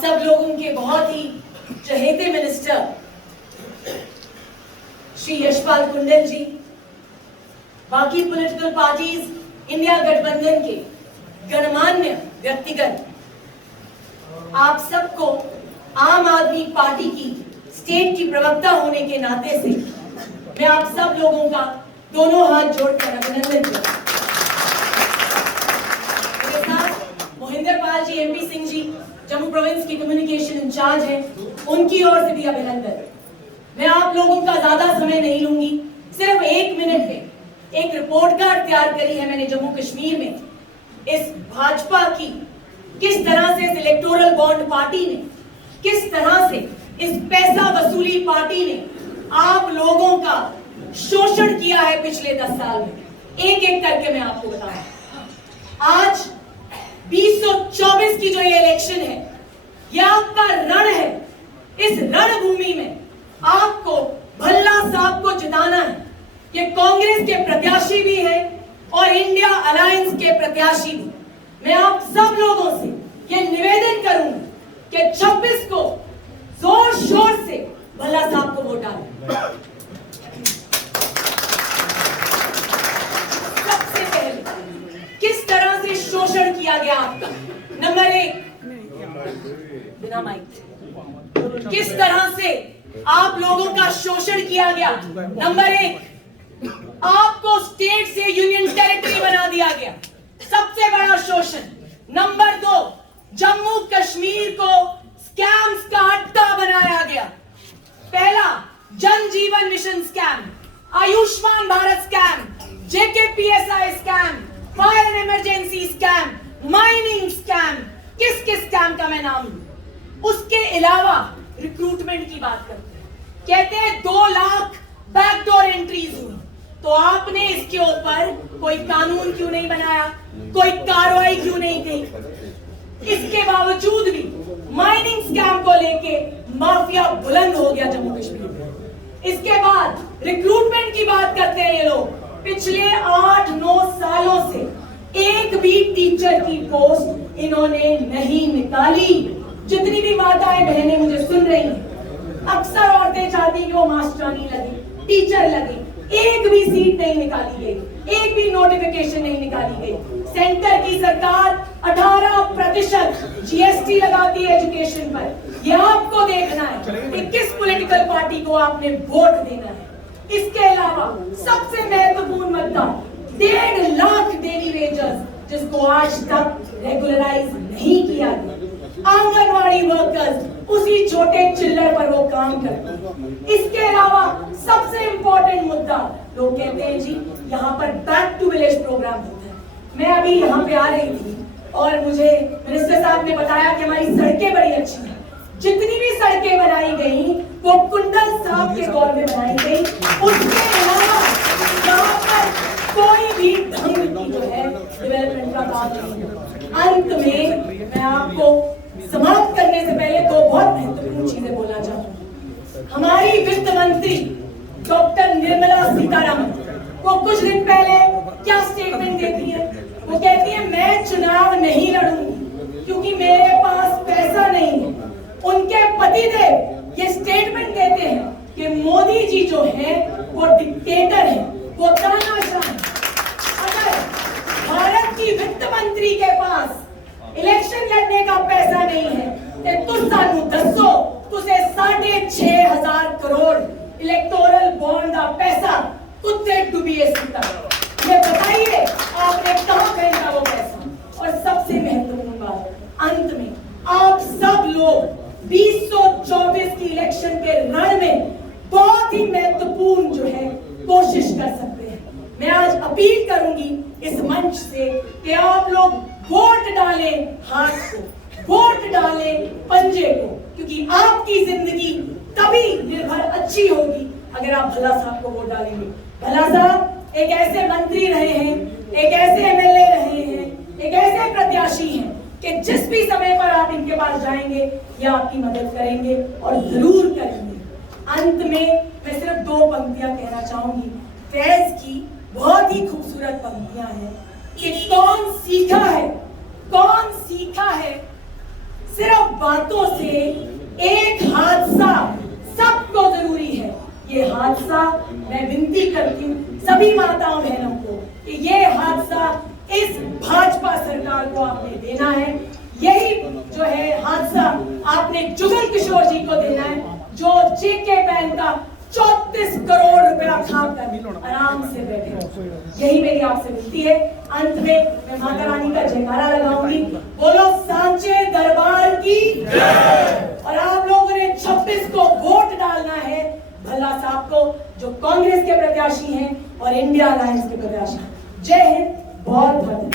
आप सब लोगों के बहुत ही चहेते मिनिस्टर श्री यशपाल कुंडल जी, बाकी पॉलिटिकल पार्टीज इंडिया गठबंधन के गणमान्य व्यक्तिगण, आप सबको आम आदमी पार्टी की स्टेट की प्रवक्ता होने के नाते से मैं आप सब लोगों का दोनों हाथ जोड़कर अभिनंदन करता हूं। मेरे साथ मोहिंदर पाल जी, एमपी सिंह जी, जम्मू प्रोविंस की कम्युनिकेशन इंचार्ज हैं, उनकी ओर से भी अभिनंदन। मैं आप लोगों का ज्यादा समय नहीं लूंगी, सिर्फ 1 मिनट में एक रिपोर्ट कार्ड तैयार करी है मैंने जम्मू कश्मीर में इस भाजपा की किस तरह से इस इलेक्टोरल बॉन्ड पार्टी ने, किस तरह से इस पैसा वसूली पार्टी ने आप लोगों का शोषण किया है पिछले 10 साल में। एक एक करके मैं आपको बताऊं। आज 2024 की जो ये इलेक्शन है, यह आपका रण है। इस रणभूमि में आपको भल्ला साहब को जिताना है। ये कांग्रेस के प्रत्याशी भी है और इंडिया अलायंस के प्रत्याशी भी। मैं आप सब लोगों से ये निवेदन करूंगी कि 26 को जोर शोर से भल्ला साहब को वोट डालें। सबसे पहले किस तरह से शोषण किया गया आपका, नंबर 1, बिना माइक, किस तरह से आप लोगों का शोषण किया गया। नंबर 1, आपको स्टेट से यूनियन टेरिटरी बना दिया गया, सबसे बड़ा शोषण। नंबर 2, जम्मू कश्मीर को स्कैम्स का अड्डा बनाया गया। पहला, Jan Jeevan mission scam, Ayushman Bharat scam, JKPSI scam, fire and emergency scam, mining scam, किस किस स्कैम का मैं नाम लूं। उसके अलावा रिक्रूटमेंट की बात करते हैं, कहते हैं 2 लाख बैकडोर एंट्रीज हुई, तो आपने इसके ऊपर कोई कानून क्यों नहीं बनाया, कोई कार्रवाई क्यों नहीं की। इसके बावजूद भी माइनिंग स्कैम को लेके माफिया बुलंद हो गया जम्मू कश्मीर में। इसके बाद रिक्रूटमेंट की बात करते हैं ये लोग। पिछले 8-9 सालों से एक भी टीचर की पोस्ट इन्होंने नहीं निकाली। जितनी भी माताएं बहनें मुझे सुन रही हैं, अक्सर औरतें चाहती कि वो मास्टरानी लगे, टीचर लगे, एक भी सीट नहीं निकाली गई, एक भी नोटिफिकेशन नहीं निकाली गई। सेंटर की सरकार 18% जीएसटी लगाती है एजुकेशन पर। यह आपको देखना है कि किस पॉलिटिकल पार्टी को आपने वोट देना है। इसके अलावा सबसे महत्वपूर्ण मुद्दा 1.5 लाख डेली वेजर्स, जिसको आज तक रेगुलराइज नहीं किया गया। आंगनवाड़ी वर्कर्स उसी छोटे चिल्लर पर वो काम करते हैं। इसके अलावा सबसे इंपॉर्टेंट मुद्दा, लोग कहते हैं जी यहाँ पर बैक टू विलेज प्रोग्राम होता है। मैं अभी यहाँ पे आ रही थी और मुझे मिनिस्टर साहब ने बताया कि हमारी सड़कें बड़ी अच्छी हैं। जितनी भी सड़कें बनाई गई वो कुंडल साहब के दौर में बनाई गई। उसके अलावा यहाँ पर कोई भी ढंग की जो है डेवलपमेंट का काम नहीं है। अंत में मैं आपको समाप्त करने से पहले 2 बहुत महत्वपूर्ण चीजें बोलना चाहूंगी। हमारी वित्त मंत्री डॉक्टर निर्मला सीतारमण को कुछ दिन पहले क्या स्टेटमेंट देती है, वो कहती है मैं चुनाव नहीं लड़ूंगी क्योंकि मेरे पास पैसा नहीं है। उनके पतिदेव ये स्टेटमेंट देते हैं कि मोदी जी जो है वो डिक्टेटर है, वो तानाशाह है। अगर भारत की वित्त मंत्री के पास इलेक्शन लड़ने का पैसा नहीं है तो सानू दसो तुसे 6,500 करोड़ इलेक्टोरल बॉन्ड का पैसा कुत्ते डुबिए सीता, ये बताइए आपने कहां फेंका वो पैसा। और सबसे महत्वपूर्ण बात, अंत में आप सब लोग 2024 की इलेक्शन के रण में बहुत ही महत्वपूर्ण जो है कोशिश कर सकते हैं। मैं आज अपील करूंगी इस मंच से कि आप लोग वोट डालें हाथ को, वोट डालें पंजे को, क्योंकि आपकी जिंदगी तभी निर्भर अच्छी होगी अगर आप भल्ला साहब को वोट डालेंगे। भल्ला साहब एक ऐसे मंत्री रहे हैं, एक ऐसे एमएलए रहे हैं, एक ऐसे प्रत्याशी हैं कि जिस भी समय पर आप इनके पास जाएंगे ये आपकी मदद करेंगे और जरूर करेंगे। अंत में मैं सिर्फ 2 पंक्तियां कहना चाहूंगी। फैज की बहुत ही खूबसूरत पंक्तियां हैं कि कौन सीखा है सिर्फ बातों से एक हादसा सबको जरूरी है। ये हादसा मैं विनती करती हूँ सभी माताओं बहनों को कि ये हादसा इस भाजपा सरकार को आपने देना है। यही जो है हादसा आपने जुगल किशोर जी को देना है, जो जेके बैंक का 34 करोड़ रुपया खाकर आराम से बैठे। यही मेरी आपसे विनती है। अंत में मैं माता रानी का जयकारा लगाऊंगी, बोलो सांचे दरबार की जय। और आप लोगों ने 26 को वोट डालना है भल्ला साहब को, जो कांग्रेस के प्रत्याशी हैं और इंडिया अलायंस के प्रत्याशी। जय हिंद, बहुत बहुत